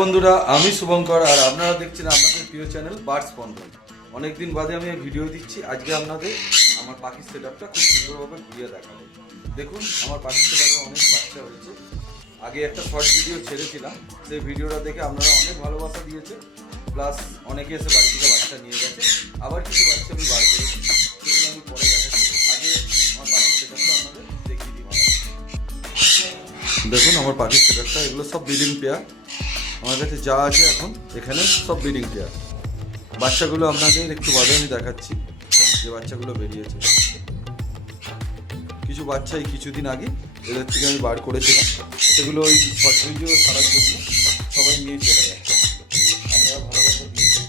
বন্ধুরা, আমি শুভঙ্কর আর আপনারা দেখছেন আপনাদের প্রিয় চ্যানেল বার্ড স্পন্দন। অনেকদিন বাদে আমি ভিডিও দিচ্ছি। আজকে আপনাদের আমার পাখির সেটআপটা খুব সুন্দরভাবে ঘুরিয়ে দেখাবো। দেখুন, আমার পাখির সেটআপে অনেক বাচ্চা হয়েছে। আগে একটা শর্ট ভিডিও ছেড়েছিলাম, সেই ভিডিওটা দেখে আপনারা অনেক ভালোবাসা দিয়েছে, প্লাস অনেকে এসে বাড়ি থেকে বাচ্চা নিয়ে গেছে। আবার কিছু বাচ্চা আমি বার করেছি, সেগুলো আমি পরে দেখাচ্ছি। আগে আমার পাখির সেটআপটা আপনাদের দেখিয়ে দিই। দেখুন আমার পাখির সেটআপটা, এগুলো সব ব্রিডিং পেয়ার। আমার কাছে যা আছে এখন এখানে সব ব্রিডিং পেয়ার। বাচ্চাগুলো আপনাদের একটু বাদে আমি দেখাচ্ছি যে বাচ্চাগুলো বেরিয়েছে। কিছু বাচ্চা এই কিছুদিন আগে এদের থেকে আমি বার করেছিলাম, সেগুলো ওই শর্ট ভিডিও ছাড়ার জন্য সবাই নিয়ে চলে যাচ্ছে। আপনারা ভালোবাসা দিয়েছেন,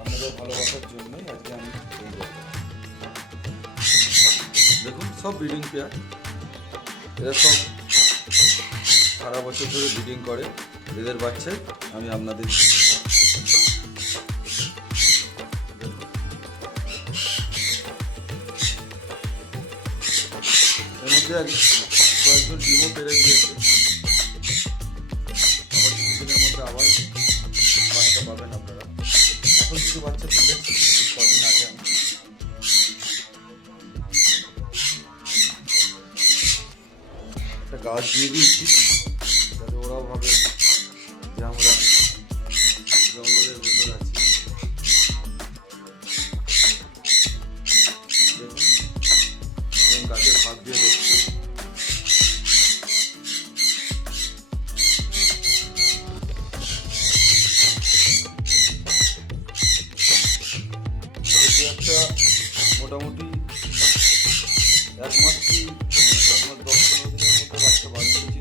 আপনাদের ভালোবাসার জন্যই আজকে আমি এই করব। দেখুন সব ব্রিডিং পেয়ার, এরা সব সারা বছর ধরে ব্রিডিং করে। এদের বাচ্চাই আমি আপনাদের এর মধ্যে কয়েকজন ডিমও পেরে দিয়েছে। আবার কিছুদিনের মধ্যে আবার বাচ্চা পাবেন আপনারা। এখন কিছু বাচ্চা তুলেছি কদিন আগে আমি। একটা গাছ দিয়ে দিয়েছি যাতে ওরাও ভাবে যে আমরা জঙ্গলের ভেতর আছি। দেখুন গাছের ফাঁক দিয়ে দেখছি। একটা মোটামুটি 1 মাস কি 1 মাস 10-15 দিনের মধ্যে বাচ্চা বার করেছি।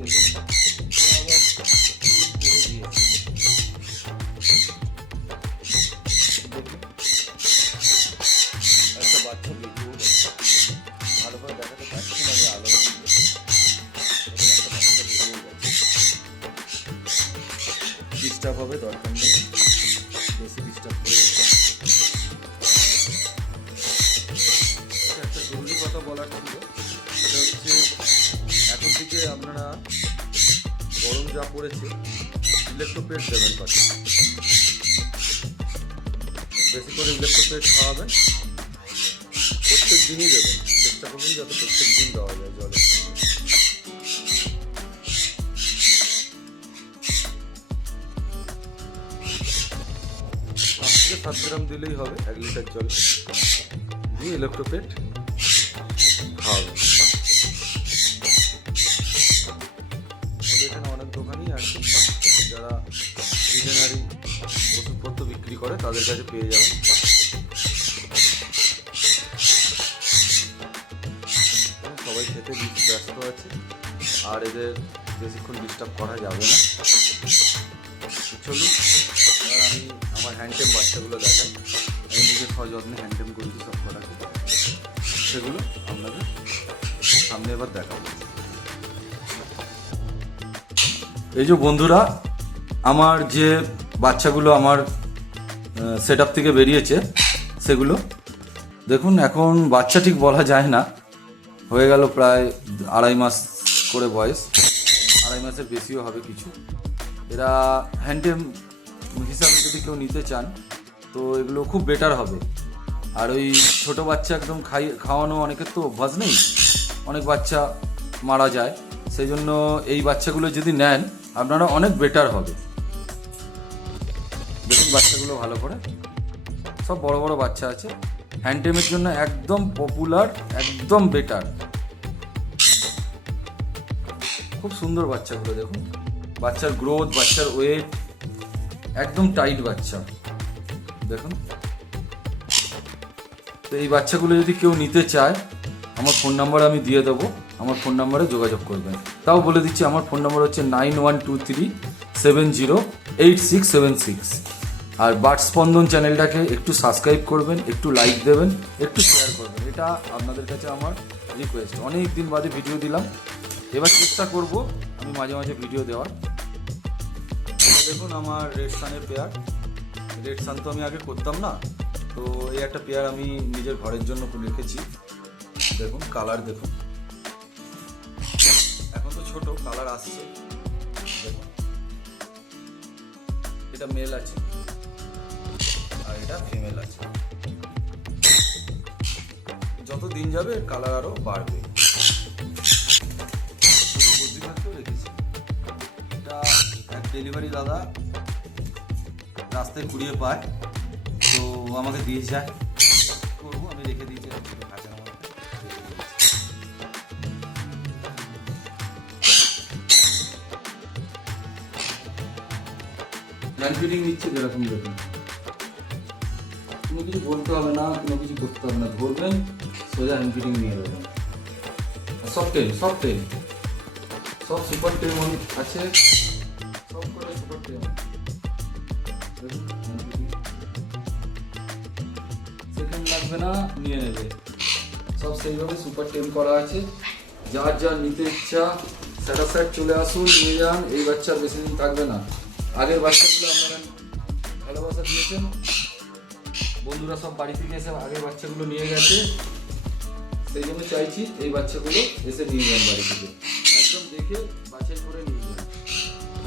একটা বাচ্চা বেরিয়েও গেছে, ভালো করে দেখাতে পারছি না, আমি আলোর মধ্যে একটা বাচ্চা বেরিয়েও গেছে। ডিস্টার্ব হবে, দরকার নেই, বেশি ডিস্টার্ব করে। একটা জরুরি কথা বলার ছিল, সেটা হচ্ছে এখন থেকে আপনারা গরম যা পড়েছে ইলেকট্রোপেট দেবেন পাখি। বেশি করে ইলেকট্রোপেট খাওয়াবেন, প্রত্যেক দিনই দেবেন। চেষ্টা করবেন যাতে প্রত্যেক দিন দেওয়া যায় জলের সঙ্গে। 5 থেকে 7 গ্রাম দিলেই হবে 1 লিটার জলে, দিয়ে ইলেকট্রোপেট খাওয়াবেন। এখানে অনেক দোকানই আছে যারা ভেটেরিনারি ওষুধপত্র বিক্রি করে, তাদের কাছে পেয়ে যাবেন। সবাই খেতে ব্যস্ত আছে আর এদের বেশিক্ষণ ডিস্টার্ব করা যাবে না। চলুন এবার আমি আমার হ্যান্ডটেম বাচ্চাগুলো দেখাই। আমি নিজের সযত্নে হ্যান্ডটেম করেছি সব কটাকে, সেগুলো আপনাদের সামনে এবার দেখাবো। এই যে বন্ধুরা, আমার যে বাচ্চাগুলো আমার সেটআপ থেকে বেরিয়েছে সেগুলো দেখুন। এখন বাচ্চা ঠিক বলা যায় না, হয়ে গেল প্রায় 2.5 মাস করে বয়স, 2.5 মাসের বেশিও হবে কিছু। এরা হ্যান্ডটেম হিসাবে যদি কেউ নিতে চান তো এগুলো খুব বেটার হবে। আর ওই ছোটো বাচ্চা একদম খাওয়ানো অনেকের তো অভ্যাস নেই, অনেক বাচ্চা মারা যায়, সেই জন্য এই বাচ্চাগুলো যদি নেন আপনারা অনেক বেটার হবে। দেখুন বাচ্চাগুলো ভালো করে, সব বড় বড় বাচ্চা আছে। হ্যান্ডটেমের জন্য একদম পপুলার, একদম বেটার, খুব সুন্দর বাচ্চাগুলো। দেখুন বাচ্চার গ্রোথ, বাচ্চার ওয়েট একদম টাইট বাচ্চা। দেখুন তো এই বাচ্চাগুলো যদি কেউ নিতে চায় আমার ফোন নাম্বার আমি দিয়ে দেবো, আমার ফোন নাম্বারে যোগাযোগ করবেন। তাও বলে দিচ্ছি, আমার ফোন নাম্বার হচ্ছে 9123708676। আর বার্ড স্পন্দন চ্যানেলটাকে একটু সাবস্ক্রাইব করবেন, একটু লাইক দেবেন, একটু শেয়ার করবেন, এটা আপনাদের কাছে আমার রিকোয়েস্ট। অনেক দিন বাদে ভিডিও দিলাম, এবার চেষ্টা করব আমি মাঝে মাঝে ভিডিও দেওয়ার। দেখুন আমার রেড সানের পেয়ার। রেড সান তো আমি আগে করতাম না, তো এই একটা পেয়ার আমি নিজের ঘরের জন্য রেখেছি। দেখুন কালার, দেখুন এখন তো ছোট, কালার আসছে। দেখুন এটা মেল আছে আর এটা ফিমেল আছে। যত দিন যাবে এর কালার আরও বাড়বে। বুদ্ধি থাকতেও রেখেছি। এটা এক ডেলিভারি দাদা রাস্তায় কুড়িয়ে পায়, তো আমাকে দিয়ে যায়, করবো আমি রেখে দিয়েছি খাঁচার মধ্যে। হ্যান্ড ফিডিং নিচ্ছে যেরকম দেখুন, কোনো কিছু বলতে হবে না, কোনো কিছু করতে হবে না, ধরবেন সোজা হ্যান্ড ফিডিং নিয়ে দেবেন। সব টেন সব সুপার টেন আছে, সব করে সুপার টেন। সেকেন্ড লাগবে না, নিয়ে নেবে, সব সেইভাবে সুপার টেন করা আছে। যার যার নিতে ইচ্ছা স্যাটাসাইড চলে আসুন, নিয়ে যান। এই বাচ্চার বেশি দিন থাকবে না। আগের বাচ্চাগুলো আপনারা ভালোবাসা দিয়েছেন, বন্ধুরা সব বাড়ি থেকে এসে আগের বাচ্চাগুলো নিয়ে গেছে, সেই জন্য চাইছি এই বাচ্চাগুলো এসে নিয়ে যান বাড়ি থেকে, একদম দেখে বাছাই করে নিয়ে যান।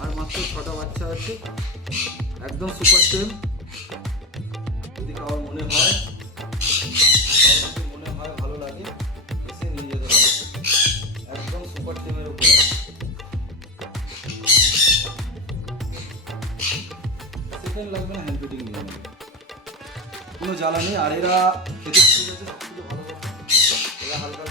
আর মাত্র 6টা বাচ্চা আছে, একদম সুপার টেম। যদি কারোর মনে হয় ভালো লাগে এসে নিয়ে যেতে পারে, একদম সুপার টেমের উপরে। সেকেন্ড লাগবে না, হ্যান্ড ফিডিং নিয়ে নেবে, কোনো জ্বালা নেই। আর এরা খেতে শিখে গেছে, সব থেকে ভালো কথা, এরা হালকা